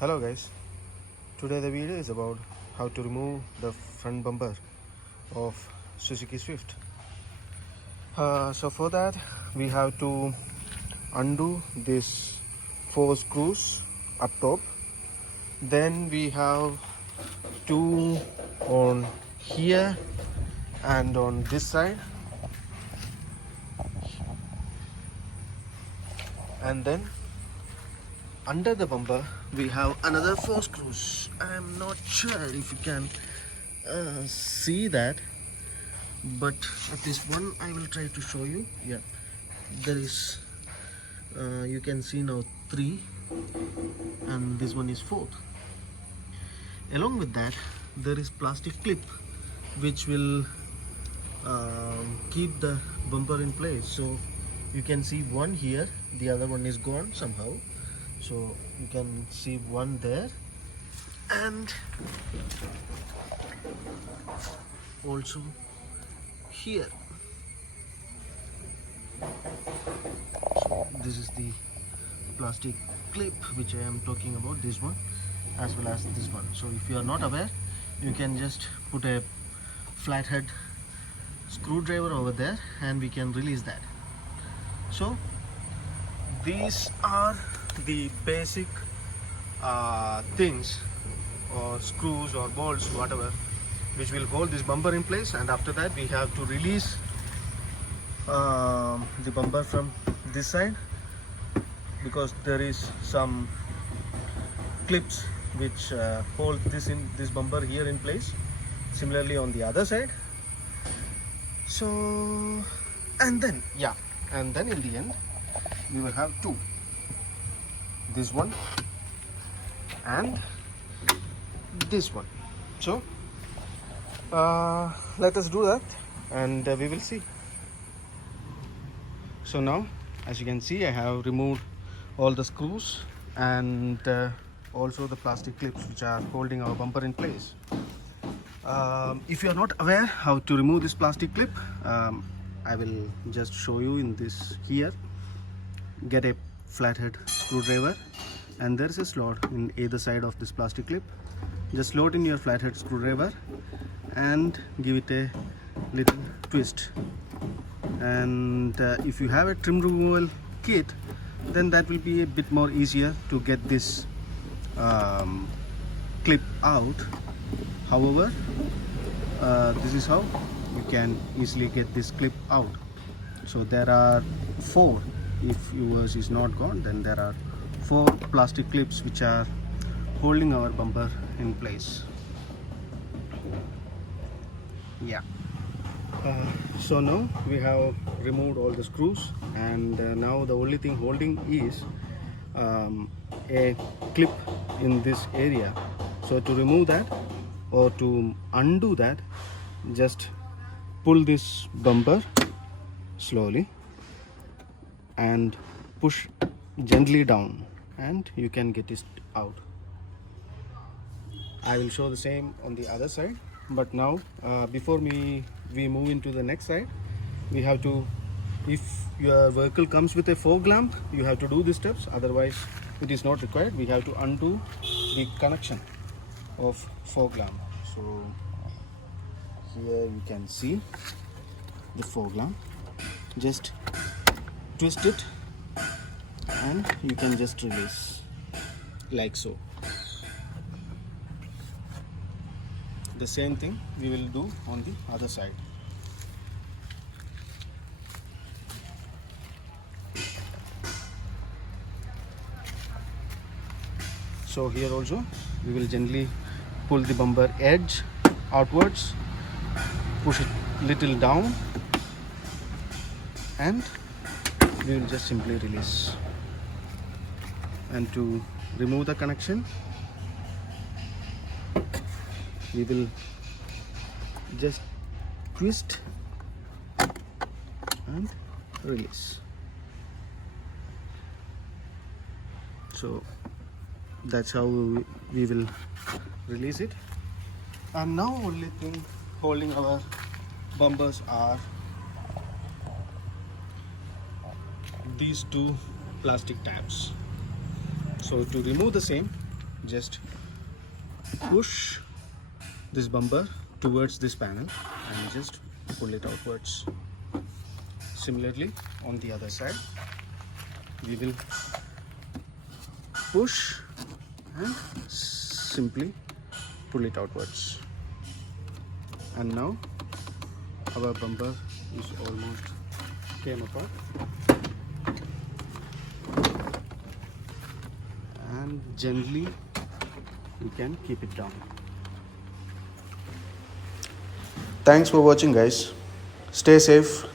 Hello guys, today the video is about how to remove the front bumper of Suzuki Swift. So for that we have to undo this 4 screws up top. Then we have 2 on here and on this side, and then under the bumper we have another 4 screws. I am not sure if you can see that, but at this one I will try to show you. Yeah, there is you can see now 3, and this one is 4th. Along with that there is plastic clip which will keep the bumper in place. So you can see one here, the other one is gone somehow, so you can see one there, and also here. So this is the plastic clip which I am talking about, this one as well as this one. So if you are not aware, you can just put a flathead screwdriver over there and we can release that. So these are the basic things, or screws or bolts, whatever, which will hold this bumper in place. And after that we have to release the bumper from this side, because there is some clips which hold this bumper here in place. Similarly on the other side. So and then in the end we will have 2, this one and this one. So let us do that and we will see. So now, as you can see, I have removed all the screws and also the plastic clips which are holding our bumper in place. If you are not aware how to remove this plastic clip, I will just show you in this here. Get a flathead screwdriver and there is a slot in either side of this plastic clip. Just slot in your flathead screwdriver and give it a little twist. And if you have a trim removal kit, then that will be a bit more easier to get this clip out. However, this is how you can easily get this clip out. So there are 4. If yours is not gone, then there are 4 plastic clips which are holding our bumper in place. Yeah. So now we have removed all the screws, and now the only thing holding is a clip in this area. So to remove that or to undo that, just pull this bumper slowly and push gently down and you can get it out. I will show the same on the other side, but now before we move into the next side, we have to, if your vehicle comes with a fog lamp, you have to do these steps, otherwise it is not required. We have to undo the connection of fog lamp. So here you can see the fog lamp. Just twist it and you can just release like so. The same thing we will do on the other side. So here also we will gently pull the bumper edge outwards, push it little down, and we will just simply release. And to remove the connection, we will just twist and release. So that's how we will release it. And now only thing holding our bumpers are these 2 plastic tabs. So to remove the same, just push this bumper towards this panel and just pull it outwards. Similarly, on the other side, we will push and simply pull it outwards. And now our bumper is almost came apart, and gently we can keep it down. Thanks for watching, guys. Stay safe.